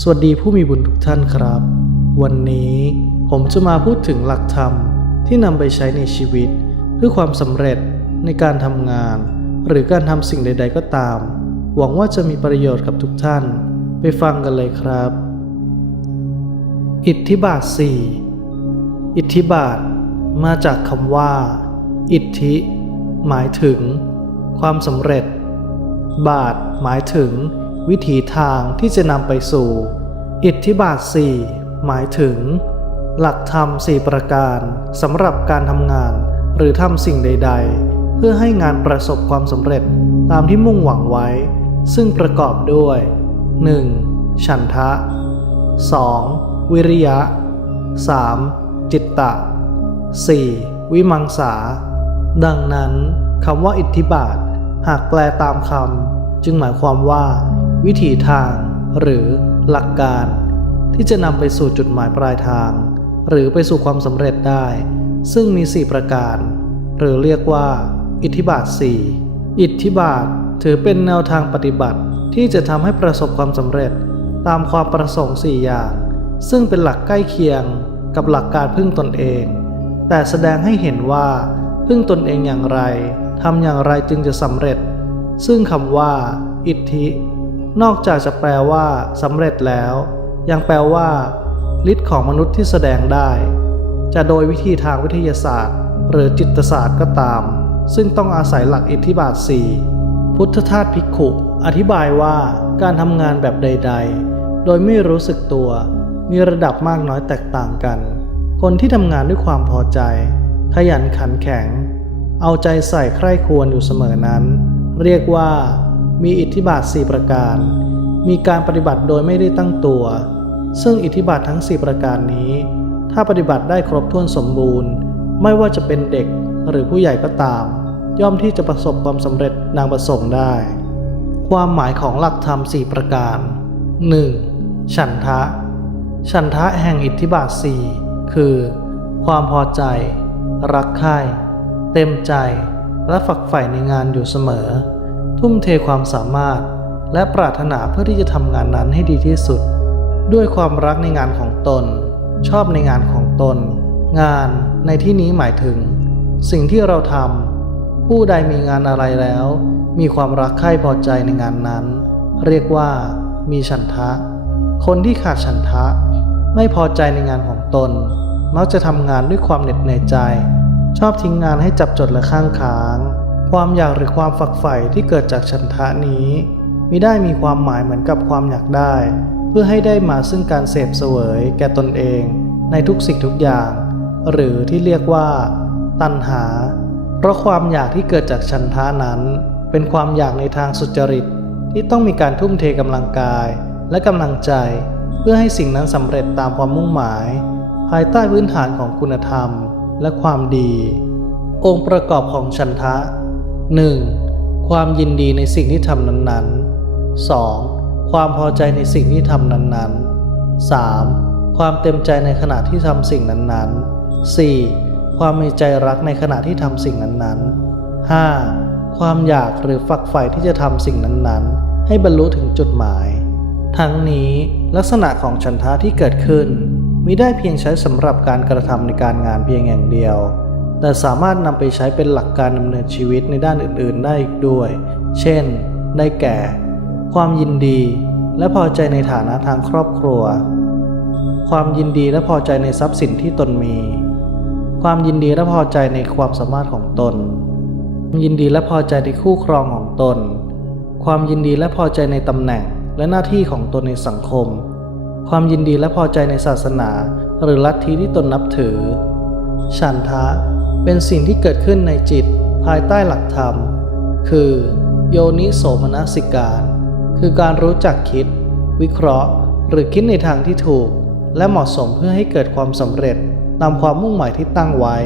สวัสดีผู้มีบุญทุกท่านครับวันนี้ผมจะมาพูดถึงหลักธรรมที่นำไปใช้ในชีวิตเพื่อความสำเร็จในการทำงานหรือการทำสิ่งใดๆก็ตามหวังว่าจะมีประโยชน์กับทุกท่านไปฟังกันเลยครับอิทธิบาท 4 อิทธิบาทมาจากคำว่าอิทธิหมายถึงความสำเร็จบาทหมายถึงวิถีทางที่จะนำไปสู่อิทธิบาท 4 หมายถึงหลักธรรม 4 ประการสำหรับการทำงานหรือทำสิ่งใดๆเพื่อให้งานประสบความสำเร็จตามที่มุ่งหวังไว้ซึ่งประกอบด้วย 1. ฉันทะ 2. วิริยะ 3. จิตตะ 4. วิมังสาดังนั้นคำว่าอิทธิบาทหากแปลตามคำจึงหมายความว่าวิถีทางหรือหลักการที่จะนำไปสู่จุดหมายปลายทางหรือไปสู่ความสำเร็จได้ซึ่งมี 4 ประการหรือเรียกว่าอิทธิบาท 4 อิทธิบาทถือเป็นแนวทางปฏิบัติที่จะทำให้ประสบความสำเร็จตามความประสงค์ 4 อย่างซึ่งเป็นหลักใกล้เคียงกับหลักการพึ่งตนเองแต่แสดงให้เห็นว่าพึ่งตนเองอย่างไรทำอย่างไรจึงจะสำเร็จซึ่งคำว่าอิทธินอกจากจะแปลว่าสำเร็จแล้วยังแปลว่าฤทธิ์ของมนุษย์ที่แสดงได้จะโดยวิธีทางวิทยาศาสตร์หรือจิตศาสตร์ก็ตามซึ่งต้องอาศัยหลักอิทธิบาท 4 พุทธทาสภิกขุอธิบายว่าการทำงานแบบใดๆโดยไม่รู้สึกตัวมีระดับมากน้อยแตกต่างกันคนที่ทำงานด้วยความพอใจขยันขันแข็งเอาใจใส่ใคร่ครวญอยู่เสมอนั้นเรียกว่ามีอิทธิบาท 4 ประการมีการปฏิบัติโดยไม่ได้ตั้งตัวซึ่งอิทธิบาททั้ง 4 ประการนี้ถ้าปฏิบัติได้ครบถ้วนสมบูรณ์ไม่ว่าจะเป็นเด็กหรือผู้ใหญ่ก็ตามย่อมที่จะประสบความสำเร็จดังประสงค์ได้ความหมายของหลักธรรม 4 ประการ 1. ฉันทะฉันทะแห่งอิทธิบาท 4 คือความพอใจรักใคร่เต็มใจและฝักใฝ่ในงานอยู่เสมอทุ่มเทความสามารถและปรารถนาเพื่อที่จะทำงานนั้นให้ดีที่สุดด้วยความรักในงานของตนชอบในงานของตนงานในที่นี้หมายถึงสิ่งที่เราทำผู้ใดมีงานอะไรแล้วมีความรักใคร่พอใจในงานนั้นเรียกว่ามีฉันทะคนที่ขาดฉันทะไม่พอใจในงานของตนมักจะทำงานด้วยความเหน็ดเหนื่อยใจชอบทิ้งงานให้จับจดและข้างค้างความอยากหรือความฝักใฝ่ที่เกิดจากฉันทะนี้มิได้มีความหมายเหมือนกับความอยากได้เพื่อให้ได้มาซึ่งการเสพเสวยแก่ตนเองในทุกสิ่งทุกอย่างหรือที่เรียกว่าตัณหาเพราะความอยากที่เกิดจากฉันทะนั้นเป็นความอยากในทางสุจริตที่ต้องมีการทุ่มเทกำลังกายและกำลังใจเพื่อให้สิ่งนั้นสำเร็จตามความมุ่งหมายภายใต้พื้นฐานของคุณธรรมและความดีองค์ประกอบของฉันทะ 1. ความยินดีในสิ่งที่ทำนั้นๆ 2. ความพอใจในสิ่งที่ทำนั้นๆ 3. ความเต็มใจในขณะที่ทำสิ่งนั้นๆ 4. ความมีใจรักในขณะที่ทำสิ่งนั้นๆ 5. ความอยากหรือฝักใฝ่ที่จะทำสิ่งนั้นๆให้บรรลุถึงจุดหมายทั้งนี้ลักษณะของฉันทะที่เกิดขึ้นมิได้เพียงใช้สำหรับการกระทำในการงานเพียงอย่างเดียวแต่สามารถนำไปใช้เป็นหลักการดำเนินชีวิตในด้านอื่นๆได้อีกด้วยเช่นได้แก่ความยินดีและพอใจในฐานะทางครอบครัวความยินดีและพอใจในทรัพย์สินที่ตนมีความยินดีและพอใจในความสามารถของตนยินดีและพอใจในคู่ครองของตนความยินดีและพอใจในตำแหน่งและหน้าที่ของตนในสังคมความยินดีและพอใจในศาสนาหรือลัทธิที่ตนนับถือฉันทะเป็นสิ่งที่เกิดขึ้นในจิตภายใต้หลักธรรมคือโยนิโสมนสิการคือการรู้จักคิดวิเคราะห์หรือคิดในทางที่ถูกและเหมาะสมเพื่อให้เกิดความสำเร็จตามความมุ่งหมายที่ตั้งไว้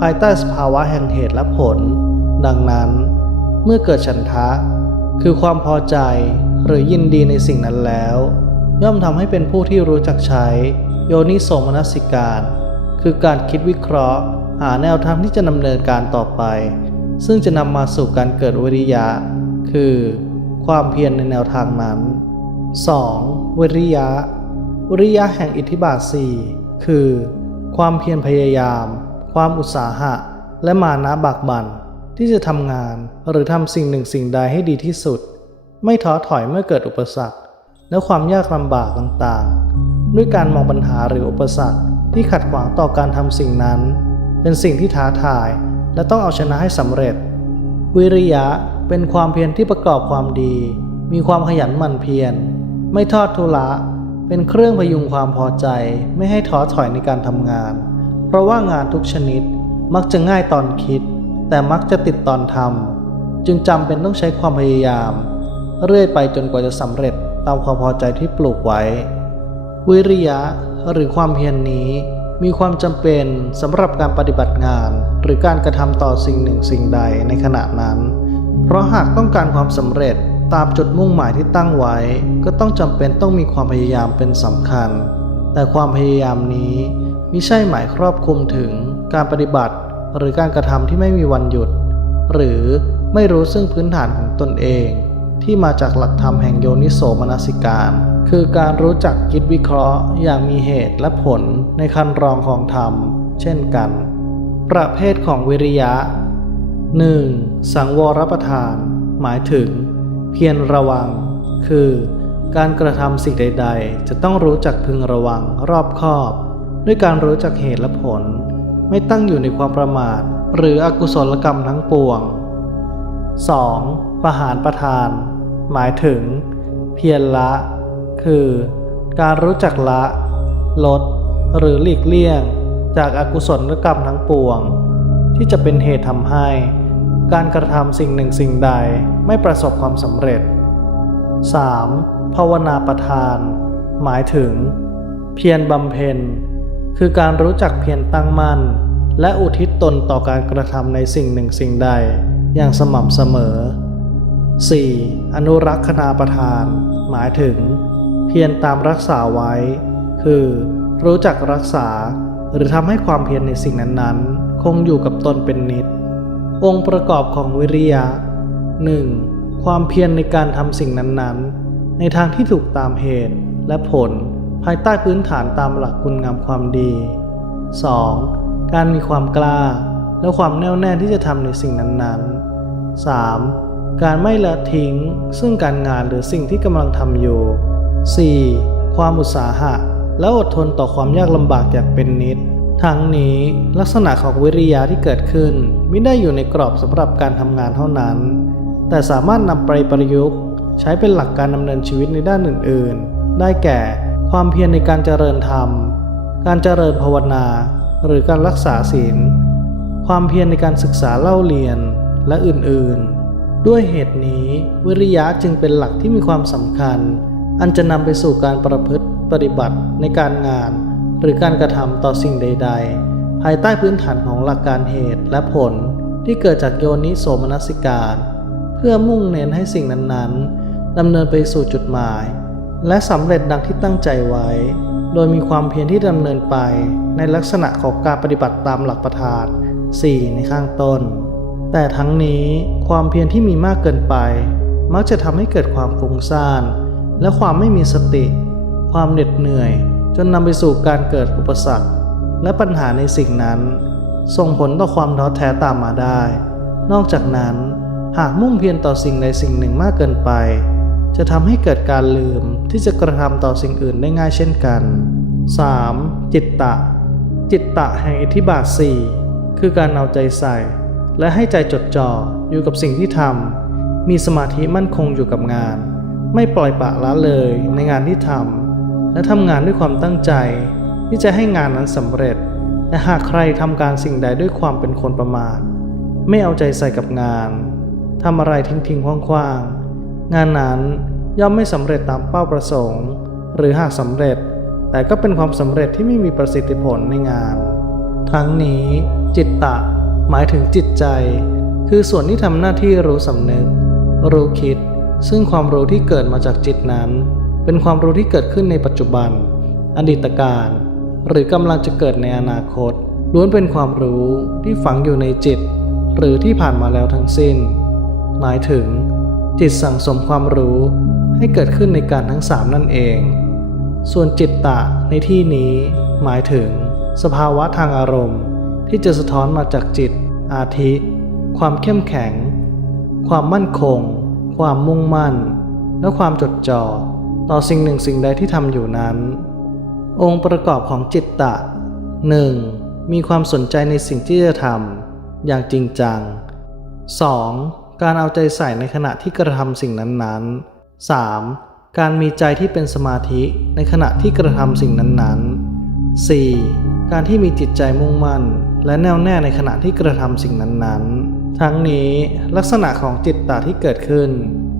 ภายใต้สภาวะแห่งเหตุและผลดังนั้นเมื่อเกิดฉันทะคือความพอใจหรือยินดีในสิ่งนั้นแล้วย่อมทำให้เป็นผู้ที่รู้จักใช้โยนิโสมนสิการคือการคิดวิเคราะห์หาแนวทางที่จะดำเนินการต่อไปซึ่งจะนำมาสู่การเกิดวิริยะคือความเพียรในแนวทางนั้น 2. วิริยะวิริยะแห่งอิทธิบาท 4 คือความเพียรพยายามความอุตสาหะและมานะบากบั่นที่จะทำงานหรือทำสิ่งหนึ่งสิ่งใดให้ดีที่สุดไม่ท้อถอยเมื่อเกิดอุปสรรคและความยากลำบากต่างๆด้วยการมองปัญหาหรืออุปสรรคที่ขัดขวางต่อการทำสิ่งนั้นเป็นสิ่งที่ท้าทายและต้องเอาชนะให้สำเร็จวิริยะเป็นความเพียรที่ประกอบความดีมีความขยันหมั่นเพียรไม่ทอดทุระเป็นเครื่องพยุงความพอใจไม่ให้ท้อถอยในการทำงานเพราะว่างานทุกชนิดมักจะง่ายตอนคิดแต่มักจะติดตอนทำจึงจำเป็นต้องใช้ความพยายามเรื่อยไปจนกว่าจะสำเร็จตามความพอใจที่ปลูกไว้วิริยะหรือความเพียรนี้มีความจำเป็นสำหรับการปฏิบัติงานหรือการกระทำต่อสิ่งหนึ่งสิ่งใดในขณะนั้นเพราะหากต้องการความสำเร็จตามจุดมุ่งหมายที่ตั้งไว้ก็ต้องจำเป็นต้องมีความพยายามเป็นสำคัญแต่ความพยายามนี้มิใช่หมายครอบคลุมถึงการปฏิบัติหรือการกระทำที่ไม่มีวันหยุดหรือไม่รู้ซึ่งพื้นฐานของตนเองที่มาจากหลักธรรมแห่งโยนิโสมนสิการคือการรู้จักคิดวิเคราะห์อย่างมีเหตุและผลในคันรองของธรรมเช่นกันประเภทของวิริยะ 1. สังวรประทานหมายถึงเพียรระวังคือการกระทำสิ่งใดๆจะต้องรู้จักพึงระวังรอบคอบด้วยการรู้จักเหตุและผลไม่ตั้งอยู่ในความประมาทหรืออกุศลกรรมทั้งปวง 2. ปหานประทานหมายถึงเพียรละคือการรู้จักละลดหรือหลีกเลี่ยงจากอกุศลกรรมทั้งปวงที่จะเป็นเหตุทำให้การกระทำสิ่งหนึ่งสิ่งใดไม่ประสบความสำเร็จ 3. ภาวนาประทานหมายถึงเพียรบำเพ็ญคือการรู้จักเพียรตั้งมั่นและอุทิศตนต่อการกระทำในสิ่งหนึ่งสิ่งใดอย่างสม่ำเสมอ 4. อนุรักษณาประทานหมายถึงเพียรตามรักษาไว้คือรู้จักรักษาหรือทำให้ความเพียรในสิ่งนั้นๆคงอยู่กับตนเป็นนิจองค์ประกอบของวิริยะ 1. ความเพียรในการทำสิ่งนั้นๆในทางที่ถูกตามเหตุและผลภายใต้พื้นฐานตามหลักคุณงามความดี 2. การมีความกล้าและความแน่วแน่ที่จะทำในสิ่งนั้นๆ 3. การไม่ละทิ้งซึ่งการงานหรือสิ่งที่กำลังทำอยู่ 4. ความอุตสาหะและอดทนต่อความยากลำบากอย่างเป็นนิจทั้งนี้ลักษณะของวิริยะที่เกิดขึ้นไม่ได้อยู่ในกรอบสำหรับการทำงานเท่านั้นแต่สามารถนำไปประยุกต์ใช้เป็นหลักการดำเนินชีวิตในด้านอื่นๆได้แก่ความเพียรในการเจริญธรรมการเจริญภาวนาหรือการรักษาศีลความเพียรในการศึกษาเล่าเรียนและอื่นๆด้วยเหตุนี้วิริยะจึงเป็นหลักที่มีความสำคัญอันจะนำไปสู่การประพฤติปฏิบัติในการงานหรือการกระทำต่อสิ่งใดๆภายใต้พื้นฐานของหลักการเหตุและผลที่เกิดจากโยนิโสมนสิการเพื่อมุ่งเน้นให้สิ่งนั้นๆดำเนินไปสู่จุดหมายและสำเร็จดังที่ตั้งใจไว้โดยมีความเพียรที่ดำเนินไปในลักษณะของการปฏิบัติตามหลักประธาน 4 ในข้างต้นแต่ทั้งนี้ความเพียรที่มีมากเกินไปมักจะทำให้เกิดความฟุ้งซ่านและความไม่มีสติความเหน็ดเหนื่อยจนนำไปสู่การเกิดอุปสรรคและปัญหาในสิ่งนั้นส่งผลต่อความท้อแท้ตามมาได้นอกจากนั้นหากมุ่งเพียรต่อสิ่งใดสิ่งหนึ่งมากเกินไปจะทำให้เกิดการลืมที่จะกระทำต่อสิ่งอื่นได้ง่ายเช่นกัน 3. จิตตะแห่งอิทธิบาท 4 คือการเอาใจใส่และให้ใจจดจ่ออยู่กับสิ่งที่ทำมีสมาธิมั่นคงอยู่กับงานไม่ปล่อยปละละเลยในงานที่ทำและทำงานด้วยความตั้งใจที่จะให้งานนั้นสำเร็จแต่หากใครทำการสิ่งใดด้วยความเป็นคนประมาทไม่เอาใจใส่กับงานทำอะไรทิ้งๆคว่างๆงานนั้นย่อมไม่สำเร็จตามเป้าประสงค์หรือหากสำเร็จแต่ก็เป็นความสำเร็จที่ไม่มีประสิทธิผลในงานทั้งนี้จิตตะหมายถึงจิตใจคือส่วนที่ทำหน้าที่รู้สำนึกรู้คิดซึ่งความรู้ที่เกิดมาจากจิตนั้นเป็นความรู้ที่เกิดขึ้นในปัจจุบันอดีตการหรือกำลังจะเกิดในอนาคตล้วนเป็นความรู้ที่ฝังอยู่ในจิตหรือที่ผ่านมาแล้วทั้งสิ้นหมายถึงจิตสั่งสมความรู้ ให้เกิดขึ้นในการทั้งสามนั่นเองส่วนจิตตะในที่นี้หมายถึงสภาวะทางอารมณ์ที่จะสะท้อนมาจากจิตอาทิความเข้มแข็งความมั่นคงความมุ่งมั่นและความจดจ่อต่อสิ่งหนึ่งสิ่งใดที่ทำอยู่นั้นองค์ประกอบของจิตตะ 1. มีความสนใจในสิ่งที่จะทำอย่างจริงจัง 2. การเอาใจใส่ในขณะที่กระทำสิ่งนั้นๆ 3. การมีใจที่เป็นสมาธิในขณะที่กระทำสิ่งนั้นๆ 4. การที่มีจิตใจมุ่งมั่นและแน่วแน่ในขณะที่กระทำสิ่งนั้นๆทั้งนี้ลักษณะของจิตตะที่เกิดขึ้น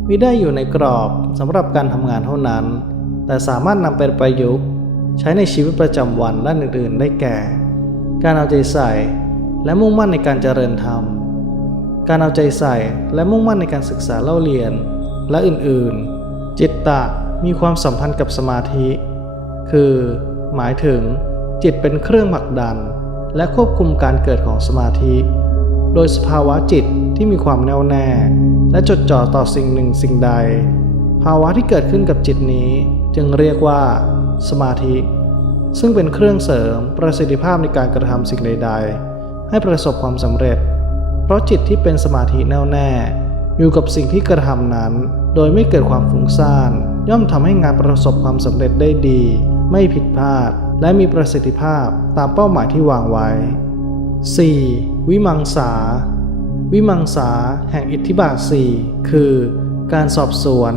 มิได้อยู่ในกรอบสำหรับการทำงานเท่านั้นแต่สามารถนำไปประยุกต์ใช้ในชีวิตประจำวันด้านอื่นๆได้แก่การเอาใจใส่และมุ่งมั่นในการเจริญธรรมการเอาใจใส่และมุ่งมั่นในการศึกษาเล่าเรียนและอื่นๆจิตตะมีความสัมพันธ์กับสมาธิคือหมายถึงจิตเป็นเครื่องผลักดันและควบคุมการเกิดของสมาธิโดยสภาวะจิตที่มีความแน่วแน่และจดจ่อต่อสิ่งหนึ่งสิ่งใดภาวะที่เกิดขึ้นกับจิตนี้จึงเรียกว่าสมาธิซึ่งเป็นเครื่องเสริมประสิทธิภาพในการกระทำสิ่งใดๆให้ประสบความสำเร็จเพราะจิตที่เป็นสมาธิแน่วแน่อยู่กับสิ่งที่กระทำนั้นโดยไม่เกิดความฟุ้งซ่านย่อมทำให้งานประสบความสำเร็จได้ดีไม่ผิดพลาดและมีประสิทธิภาพตามเป้าหมายที่วางไว้ 4. วิมังสาวิมังสาแห่งอิทธิบาท 4 คือการสอบสวน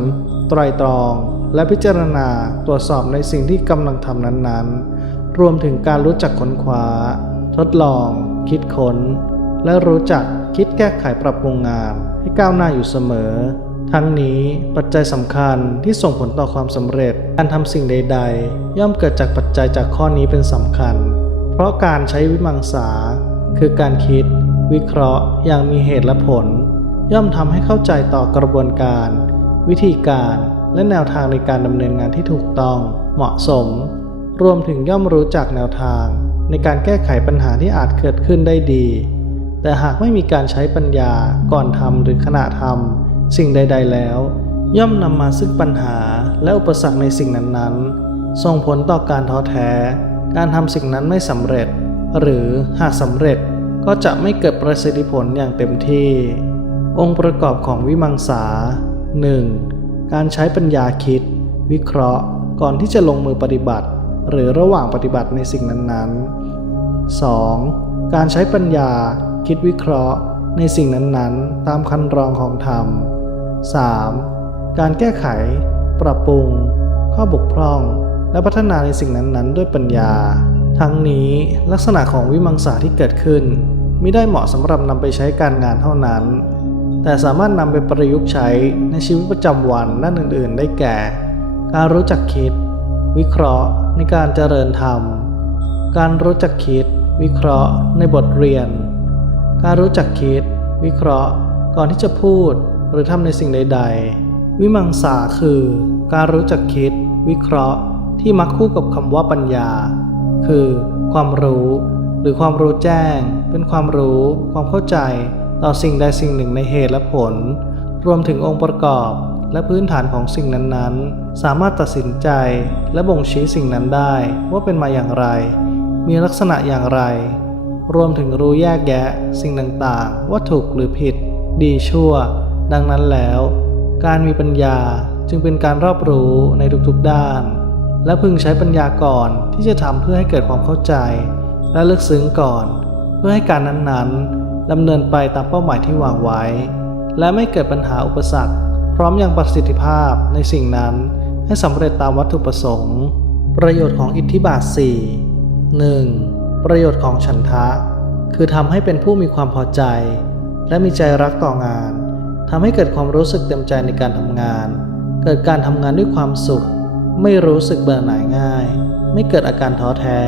ไตร่ตรองและพิจารณาตรวจสอบในสิ่งที่กำลังทำนั้นๆรวมถึงการรู้จักค้นคว้าทดลองคิดค้นและรู้จักคิดแก้ไขปรับปรุงงานให้ก้าวหน้าอยู่เสมอทั้งนี้ปัจจัยสำคัญที่ส่งผลต่อความสำเร็จการทำสิ่งใดๆย่อมเกิดจากปัจจัยจากข้อนี้เป็นสำคัญเพราะการใช้วิมังสาคือการคิดวิเคราะห์อย่างมีเหตุและผลย่อมทำให้เข้าใจต่อกระบวนการวิธีการและแนวทางในการดำเนินงานที่ถูกต้องเหมาะสมรวมถึงย่อมรู้จักแนวทางในการแก้ไขปัญหาที่อาจเกิดขึ้นได้ดีแต่หากไม่มีการใช้ปัญญาก่อนทำหรือขณะทำสิ่งใดๆแล้วย่อมนำมาซึ่งปัญหาและอุปสรรคในสิ่งนั้นๆส่งผลต่อการท้อแท้การทำสิ่งนั้นไม่สำเร็จหรือหากสำเร็จก็จะไม่เกิดประสิทธิผลอย่างเต็มที่องค์ประกอบของวิมังสา 1. การใช้ปัญญาคิดวิเคราะห์ก่อนที่จะลงมือปฏิบัติหรือระหว่างปฏิบัติในสิ่งนั้นๆ 2. การใช้ปัญญาคิดวิเคราะห์ในสิ่งนั้นๆตามคันลองของธรรม 3. การแก้ไขปรับปรุงข้อบกพร่องและพัฒนาในสิ่งนั้นๆด้วยปัญญาทั้งนี้ลักษณะของวิมังสาที่เกิดขึ้นมิได้เหมาะสำหรับนำไปใช้การงานเท่านั้นแต่สามารถนำไปประยุกต์ใช้ในชีวิตประจำวันด้านอื่นๆได้แก่การรู้จักคิดวิเคราะห์ในการเจริญธรรมการรู้จักคิดวิเคราะห์ในบทเรียนการรู้จักคิดวิเคราะห์ก่อนที่จะพูดหรือทำในสิ่งใดๆวิมังสาคือการรู้จักคิดวิเคราะห์ที่มักคู่กับคำว่าปัญญาคือความรู้หรือความรู้แจ้งเป็นความรู้ความเข้าใจต่อสิ่งใดสิ่งหนึ่งในเหตุและผลรวมถึงองค์ประกอบและพื้นฐานของสิ่งนั้นๆสามารถตัดสินใจและบ่งชี้สิ่งนั้นได้ว่าเป็นมาอย่างไรมีลักษณะอย่างไรรวมถึงรู้แยกแยะสิ่งต่างๆว่าถูกหรือผิดดีชั่วดังนั้นแล้วการมีปัญญาจึงเป็นการรอบรู้ในทุกๆด้านและพึงใช้ปัญญาก่อนที่จะทำเพื่อให้เกิดความเข้าใจและลึกซึ้งก่อนเพื่อให้การนั้นๆดำเนินไปตามเป้าหมายที่วางไว้และไม่เกิดปัญหาอุปสรรคพร้อมยังประสิทธิภาพในสิ่งนั้นให้สำเร็จตามวัตถุประสงค์ประโยชน์ของอิทธิบาท 4 1. ประโยชน์ของฉันทะคือทำให้เป็นผู้มีความพอใจและมีใจรักต่องานทำให้เกิดความรู้สึกเต็มใจในการทำงานเกิดการทำงานด้วยความสุขไม่รู้สึกเบื่อหน่ายง่ายไม่เกิดอาการท้อแท้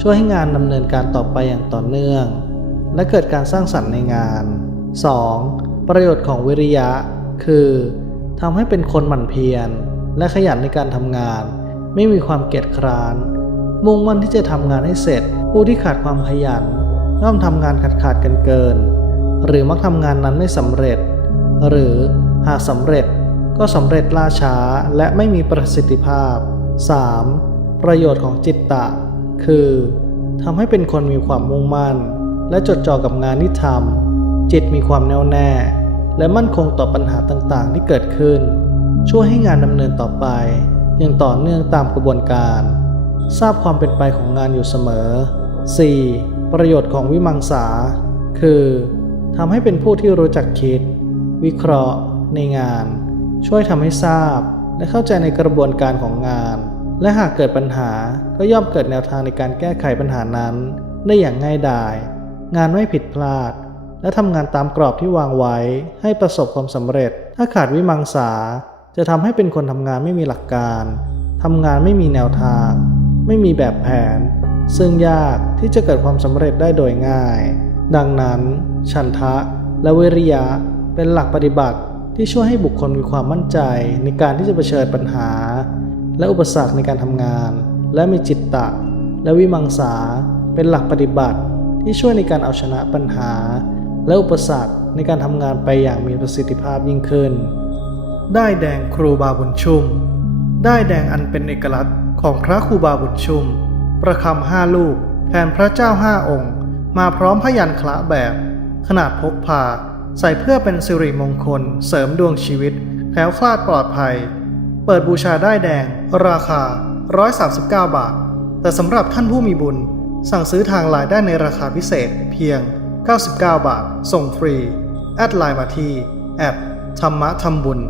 ช่วยให้งานดำเนินการต่อไปอย่างต่อเนื่องและเกิดการสร้างสรรค์ในงาน 2. ประโยชน์ของวิริยะคือทำให้เป็นคนหมั่นเพียรและขยันในการทำงานไม่มีความเกียจคร้านมุ่งมั่นที่จะทำงานให้เสร็จผู้ที่ขาดความขยันย่อมทำงานขาดเกินหรือมักทำงานนั้นไม่สำเร็จหรือหากสำเร็จก็ ก็สำเร็จล่าช้าและไม่มีประสิทธิภาพ 3. ประโยชน์ของจิตตะคือทำให้เป็นคนมีความมุ่งมั่นและจดจ่อกับงานที่ทำจิตมีความแน่วแน่และมั่นคงต่อปัญหาต่างๆที่เกิดขึ้นช่วยให้งานดำเนินต่อไปอย่างต่อเนื่องตามกระบวนการทราบความเป็นไปของงานอยู่เสมอ 4. ประโยชน์ของวิมังสาคือทำให้เป็นผู้ที่รู้จักคิดวิเคราะห์ในงานช่วยทำให้ทราบและเข้าใจในกระบวนการของงานและหากเกิดปัญหาก็ย่อมเกิดแนวทางในการแก้ไขปัญหานั้นได้อย่างง่ายดายงานไม่ผิดพลาดและทำงานตามกรอบที่วางไว้ให้ประสบความสำเร็จถ้าขาดวิมังสาจะทำให้เป็นคนทำงานไม่มีหลักการทำงานไม่มีแนวทางไม่มีแบบแผนซึ่งยากที่จะเกิดความสำเร็จได้โดยง่ายดังนั้นฉันทะและวิริยะเป็นหลักปฏิบัติที่ช่วยให้บุคคลมีความมั่นใจในการที่จะเผชิญปัญหาและอุปสรรคในการทำงานและมีจิตตะและวิมังสาเป็นหลักปฏิบัติที่ช่วยในการเอาชนะปัญหาและอุปสรรคในการทำงานไปอย่างมีประสิทธิภาพยิ่งขึ้นด้ายแดงครูบาบุญชุ่มด้ายแดงอันเป็นเอกลักษณ์ของพระครูบาบุญชุ่มประคำ5 ลูกแทนพระเจ้า5 องค์มาพร้อมพยัญชนะแบบขนาดพกพาใส่เพื่อเป็นสิริมงคลเสริมดวงชีวิตแคล้วคลาดปลอดภัยเปิดบูชาด้ายแดงราคา139 บาทแต่สำหรับท่านผู้มีบุญสั่งซื้อทางไลน์ได้ในราคาพิเศษเพียง99 บาทส่งฟรีแอดไลน์มาที่ธรรมะทำบุญ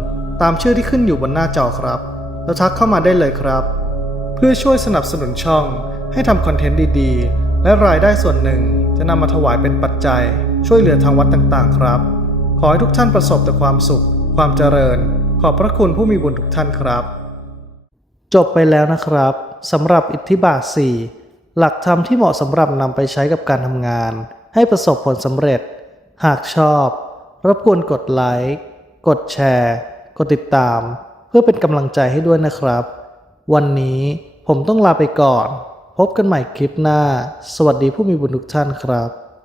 ตามชื่อที่ขึ้นอยู่บนหน้าจอครับแล้วทักเข้ามาได้เลยครับเพื่อช่วยสนับสนุนช่องให้ทำคอนเทนต์ดีๆและรายได้ส่วนหนึ่งจะนำมาถวายเป็นปัจจัยช่วยเหลือทางวัดต่างๆครับขอให้ทุกท่านประสบแต่ความสุขความเจริญขอบพระคุณผู้มีบุญทุกท่านครับจบไปแล้วนะครับสำหรับอิทธิบาท 4 หลักธรรมที่เหมาะสำหรับนำไปใช้กับการทำงานให้ประสบผลสำเร็จหากชอบรบกวนกดไลค์กดแชร์กดติดตามเพื่อเป็นกำลังใจให้ด้วยนะครับวันนี้ผมต้องลาไปก่อนพบกันใหม่คลิปหน้าสวัสดีผู้มีบุญทุกท่านครับ